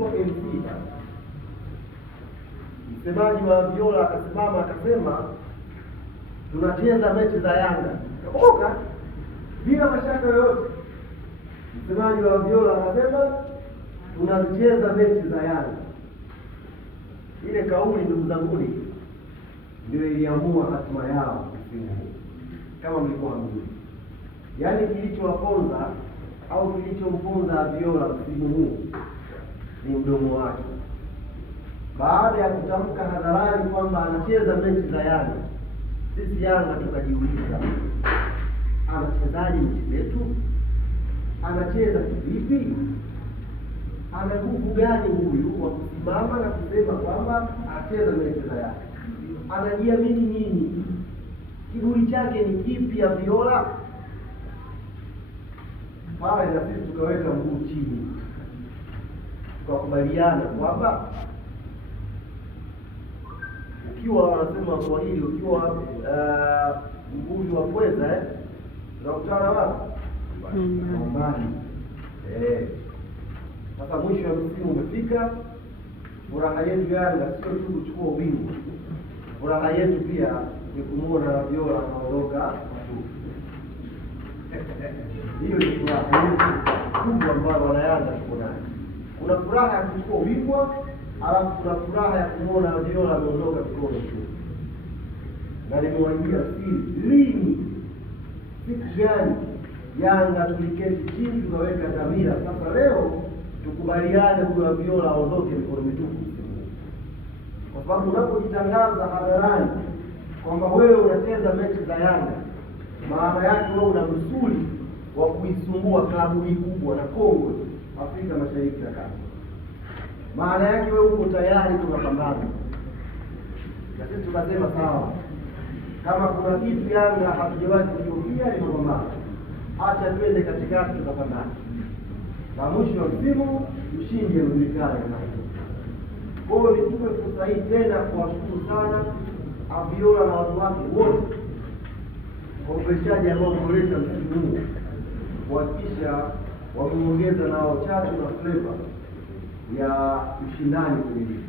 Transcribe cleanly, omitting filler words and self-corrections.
yuko MC, msemaji wa Viola akasimama akasema tunacheza mechi za Yanga. Kumbuka bila mashaka yoyote, msemaji wa Viola akasema tunacheza mechi za Yanga. Ile kauli, ndugu zangu, ndio iliamua hatima yao msimu huu, kama mlikuwa mjui. Yaani kilichowaponza au kilichomponza Viola msimu huu ni mdomo wake. Baada ya kutamka hadharani kwamba anacheza mechi za Yanga, sisi Yanga tukajiuliza, anachezaje mechi zetu? Anacheza kivipi? Ana nguvu gani huyu wa kusimama na kusema kwamba anacheza mechi za Yanga? Anajiamini nini? Kiburi chake ni kipi ya Viola? Pale na sisi tukaweka mguu chini, tukakubaliana kwamba ukiwa wanasema kwa hili, ukiwa mguu wa pweza tunakutana wapi? Nyumbani. Sasa mwisho wa msimu umefika. Furaha yetu Yanga sio tu kuchukua ubingwa, furaha yetu pia ni kumuona Viola anaondoka. Hiyo ni furaha yetu kubwa ambayo wana Yanga tuko nayo. Kuna furaha ya kuchukua ubingwa, alafu kuna furaha ya kumuona Viola anaondoka mikono juu. Na nimewaambia lini, siku gani Yanga tuliketi chini tukaweka dhamira, sasa leo tukubaliane huyo Viola aondoke mikono mitupu. Kwa sababu unapojitangaza hadharani kwamba wewe unacheza mechi za Yanga, maana yake wewe una msuli wa kuisumbua klabu hii kubwa na kongwe Afrika Mashariki na Kati. Maana yake wewe uko tayari tunapambana. Na sisi tukasema sawa, kama kuna kitu Yanga hatujawahi kujirudia ni mapambano, acha twende katikati tukapambana. Na mwisho wa msimu mshindi anajulikana. Kwa hiyo nitupe fursa hii tena kuwashukuru sana Viola na watu wake wote kwa uwezeshaji ambao wameleta msimu huu, kuhakikisha wameongeza nao chachu na flavor ya ushindani kwenye ligi.